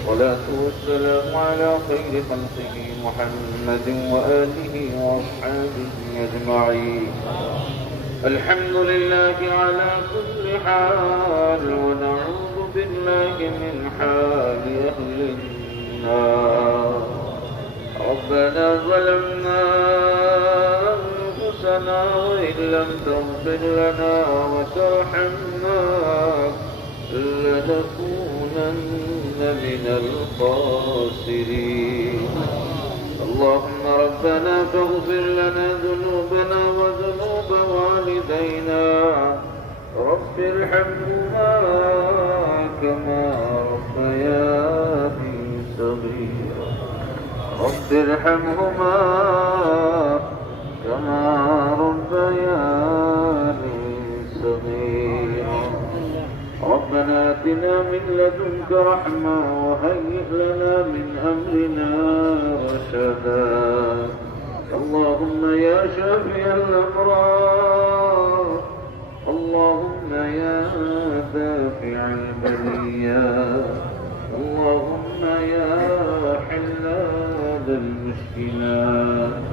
والصلاة والسلام على خير خلقه محمد وآله وأصحابه أجمعين. الحمد لله على كل حال، ونعوذ بالله من حال أهل النار. ربنا ظلمنا أنفسنا، وإن لم تغفر لنا وترحمنا لنكونن من الخاسرين. اللهم ربنا فاغفر لنا ذنوبنا وذنوب والدينا، رب ارحمهما كما ربياني صغيرا، رب ارحمهما كما ربياني صغيرا. ربنا آتنا من لدنك رحمة وهيئ لنا من أمرنا رشدا. اللهم يا شافي الأمراض، اللهم يا دافع البليات، اللهم يا حلال المشكلات،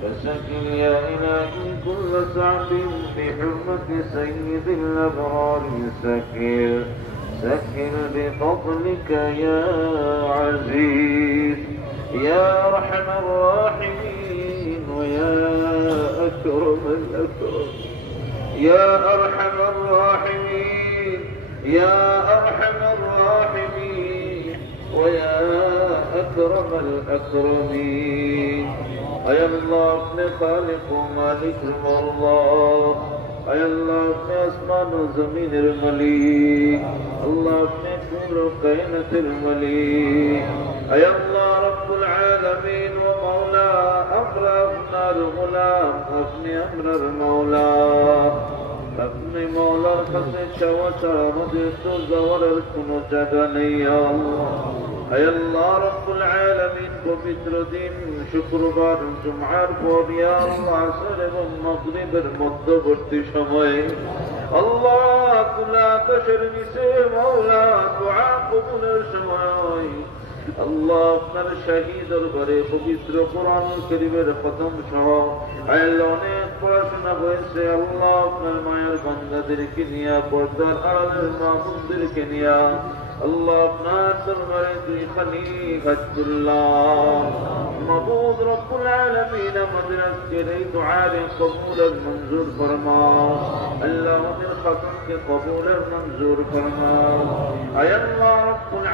فسكن يا إلهي كل صعب بحرمة سيد الأبرار. سكن بفضلك يا عزيز يا أرحم الراحمين ويا أكرم الأكرم، يا أرحم الراحمين يا أرحم الراحمين ويا أكرم الأكرمين. اے اللہ اپنے خالق و مالک اللہ، اے اللہ اپنے آسمان و زمین الملک، اللہ اپنے کل و کائنات الملک، اے اللہ رب العالمین و مولا امر ابنا الغلام، اپنے امر المولا، اپنے مولا خسن شوچا مدد زور الکنو جگہ نہیں یا اللہ۔ اے اللہ رب العالمین পবিত্র দিন শুক্রবার জুমআর পর ইয়া আল্লাহ আসর এবং মাগরিবের মধ্যবর্তী সময়ে আল্লাহ কুলা আকাশের নিচে মাওলা দুআ কবুলের সময় আল্লাহ আপনার শাহী দরবারে পবিত্র কোরআন কারীমের খতম সহ আল্লাহ অনেক পড়াশোনা হয়েছে। আল্লাহ আপনার মায়ের বান্দাদেরকে নিয়ে, পর্দার আড়ালের মামুনদেরকে নিয়ে আল্লাহ আপনার দরবারে দুই খলিফাতুল্লাহ মাবুদ রব্বুল আলামিন আমাদের আজকের এই দুআর কবুল আর মঞ্জুর ফরমাও। আল্লাহ আমাদের খতমকে কবুল আর মঞ্জুর ফরমাও। আয় আল্লাহ রব্বুল